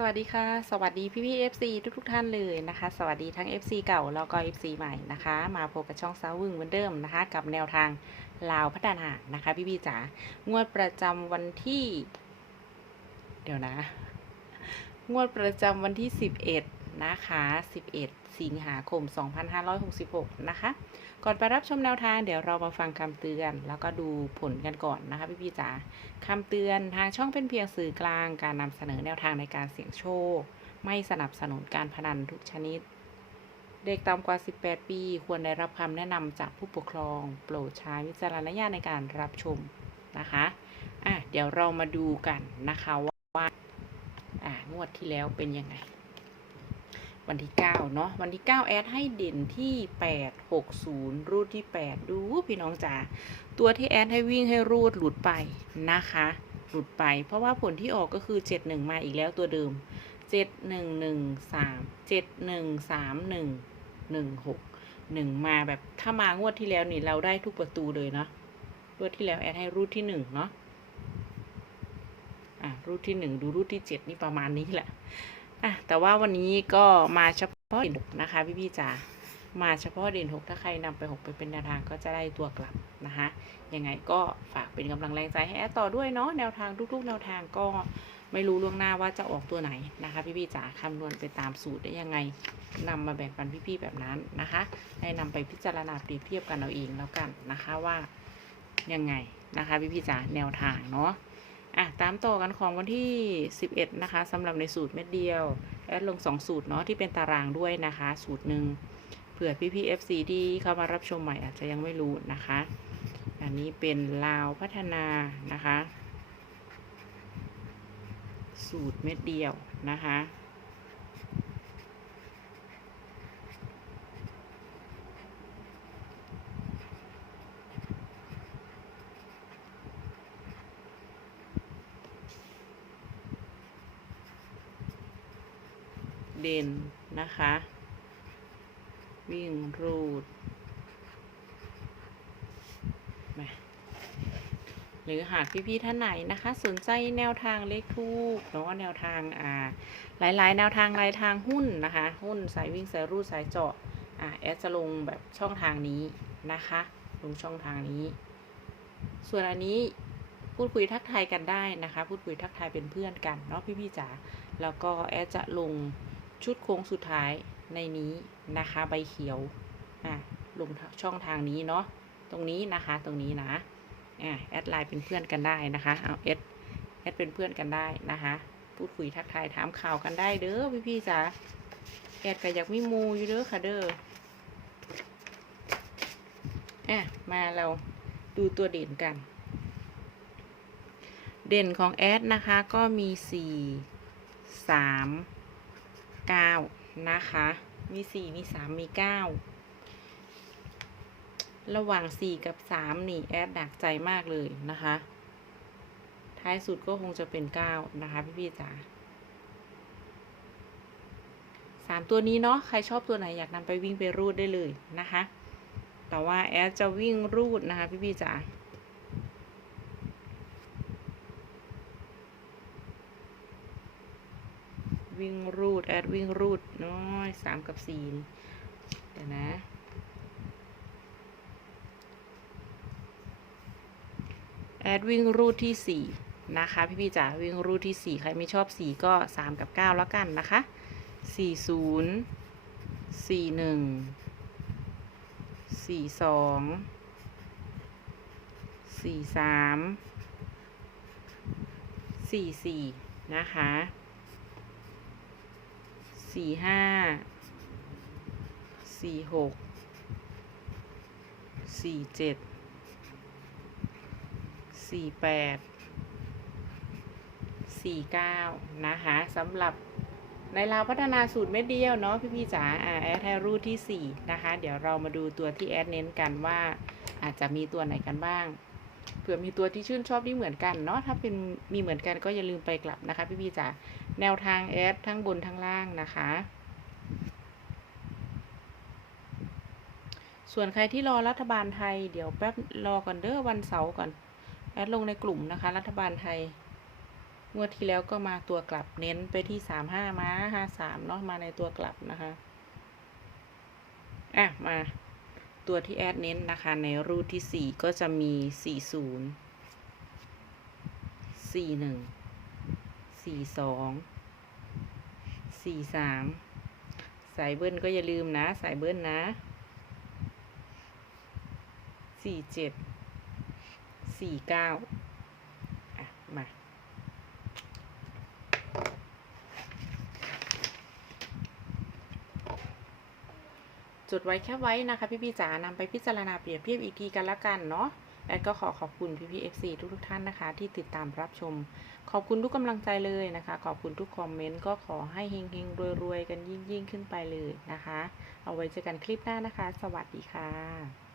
สวัสดีค่ะ สวัสดีพี่พี่ FC ทุกทุกท่านเลยนะคะ สวัสดีทั้ง FC เก่าแล้วก็ FC ใหม่นะคะ มาพบกับช่องซาวึงเหมือนเดิมนะคะ กับแนวทางลาวพัฒนานะคะ พี่พี่จ๋างวดประจำวันที่ เดี๋ยวนะ งวดประจำวันที่ 11 นะคะ 11 สิงหาคม 2566 นะคะ ก่อนไปรับชมแนวทางเดี๋ยวเรามาฟังคำเตือน แล้วก็ดูผลกันก่อนนะคะพี่พี่จ๋าคำเตือนทางช่องเป็นเพียงสื่อกลางการนำเสนอแนวทางในการเสี่ยงโชค ไม่สนับสนุนการพนันทุกชนิด เด็กต่ำกว่า 18 ปี ควรได้รับคำแนะนำจากผู้ปกครอง โปรดใช้วิจารณญาณในการรับชมนะคะอะเดี๋ยวเรามาดูกันนะคะว่าว่าอะงวดที่แล้วเป็นยังไง วันที่ 9 เนาะวันที่ 9 แอดให้เด่นที่ 8 60 รูดที่ 8 ดูพี่น้องจ๋าตัวที่แอดให้วิ่งให้รูดหลุดไปนะคะ หลุดไป เพราะว่าผลที่ออกก็คือ 71 มาอีกแล้วตัวเดิม 7113 7131 16 1 มาแบบถ้ามางวดที่แล้วนี่เราได้ทุกประตูเลยเนาะงวดที่แล้วแอดให้รูดที่ 1 เนาะอะรูดที่ 1 ดูรูดที่ 7 นี่ประมาณนี้แหละ อะแต่ว่าวันนี้ก็มาเฉพาะเด่นหกนะคะพี่พี่จ๋ามาเฉพาะเด่นหกถ้าใครนำไปหกไปเป็นแนวทางก็จะได้ตัวกลับนะคะยังไงก็ฝากเป็นกำลังแรงใจให้แอดต่อด้วยเนาะแนวทางทุกๆ แนวทางก็ไม่รู้ล่วงหน้าว่าจะออกตัวไหนนะคะ พี่พี่จ๋าคำนวณไปตามสูตรได้ยังไงนำมาแบ่งปันพี่ๆแบบนั้นนะคะให้นำไปพิจารณาเปรียบเทียบกันเอาเองแล้วกันนะคะว่ายังไงนะคะ พี่พี่จ๋าแนวทางเนาะ อะตามต่อกันของวันที่ 11 นะคะสำหรับในสูตรเม็ดเดียวแอดลง 2 สูตรเนาะที่เป็นตารางด้วยนะคะ สูตรหนึ่งเผื่อพี่พี่ FC ที่เข้ามารับชมใหม่อาจจะยังไม่รู้นะคะ อันนี้เป็นลาวพัฒนานะคะ สูตรเม็ดเดียวนะคะ เด่นนะคะ วิ่งรูดหรือหากพี่ๆท่านไหนนะคะ สนใจแนวทางเลขทูกเนาะแนวทางอ่าหลายๆ แนวทางหลายทางหุ้นนะคะ หุ้นสายวิ่งสายรูดสายเจาะอ่าแอดจะลงแบบช่องทางนี้นะคะ ลงช่องทางนี้ ส่วนอันนี้พูดคุยทักทายกันได้นะคะ พูดคุยทักทายเป็นเพื่อนกันเนาะพี่ๆจ๋าแล้วก็แอดจะลง ชุดโค้งสุดท้ายในนี้นะคะ ใบเขียวอะลงช่องทางนี้เนาะตรงนี้นะคะตรงนี้นะอะแอดไลน์เป็นเพื่อนกันได้นะคะเอาแอดแอดเป็นเพื่อนกันได้นะคะ พูดคุยทักทายถามข่าวกันได้เด้อพี่พี่จ๋าแอดก็อยากมีมูอยู่เด้อค่ะเด้ออะมาเราดูตัวเด่นกัน เด่นของแอดนะคะก็มีสี่สาม เก้านะคะ มีสี่มีสามมีเก้าระหว่างสี่กับสามนี่แอดหนักใจมากเลยนะคะ ท้ายสุดก็คงจะเป็นเก้านะคะพี่พี่จ๋าสามตัวนี้เนาะใครชอบตัวไหนอยากนำไปวิ่งไปรูดได้เลยนะคะ แต่ว่าแอดจะวิ่งรูดนะคะพี่พี่จ๋า วิ่งรูด แอดวิ่งรูด น้อยสามกับสี่เดี๋ยวนะ แอดวิ่งรูดที่สี่นะคะ พี่พี่ๆจ๋าวิ่งรูดที่สี่ใครไม่ชอบสี่ก็สามกับเก้าแล้วกันนะคะสี่ศูนย์สี่หนึ่งสี่สองสี่สามสี่สี่นะคะ สี่ห้าสี่หกสี่เจ็ดสี่แปดสี่เก้านะคะสำหรับในเราวพัฒนาสูตรเม็ดเดียวเนาะพี่พี่จ๋าแอดให้รูทที่สี่นะคะ เดี๋ยวเรามาดูตัวที่แอดเน้นกันว่าอาจจะมีตัวไหนกันบ้าง เผื่อมีตัวที่ชื่นชอบที่เหมือนกันเนาะถ้าเป็นมีเหมือนกันก็อย่าลืมไปกลับนะคะ พี่พี่จ๋าแนวทางแอดทั้งบนทั้งล่างนะคะ ส่วนใครที่รอรัฐบาลไทยเดี๋ยวแป๊บรอก่อนเด้อวันเสาร์ก่อนแอดลงในกลุ่มนะคะ รัฐบาลไทยงวดที่แล้วก็มาตัวกลับเน้นไปที่สามห้ามาห้าสามเนาะมาในตัวกลับนะคะ อะ มา ตัวที่แอดเน้นนะคะ ในรูทที่สี่ก็จะมีสี่ศูนย์สี่หนึ่งสี่สองสี่สามสายเบิ้ลก็อย่าลืมนะ สายเบิ้ลนะสี่เจ็ดสี่เก้าอะ มา จดไว้แค่ไว้นะคะ พี่พี่จ๋านำไปพิจารณาเปรียบเทียบอีกทีกันละกันเนาะแอดก็ขอขอบคุณพี่พี่เอฟซีทุกทุกท่านนะคะ ที่ติดตามรับชม ขอบคุณทุกกำลังใจเลยนะคะ ขอบคุณทุกคอมเมนต์ก็ขอให้เฮงๆรวยๆกันยิ่งๆ ขึ้นไปเลยนะคะ เอาไว้เจอกันคลิปหน้านะคะ สวัสดีค่ะ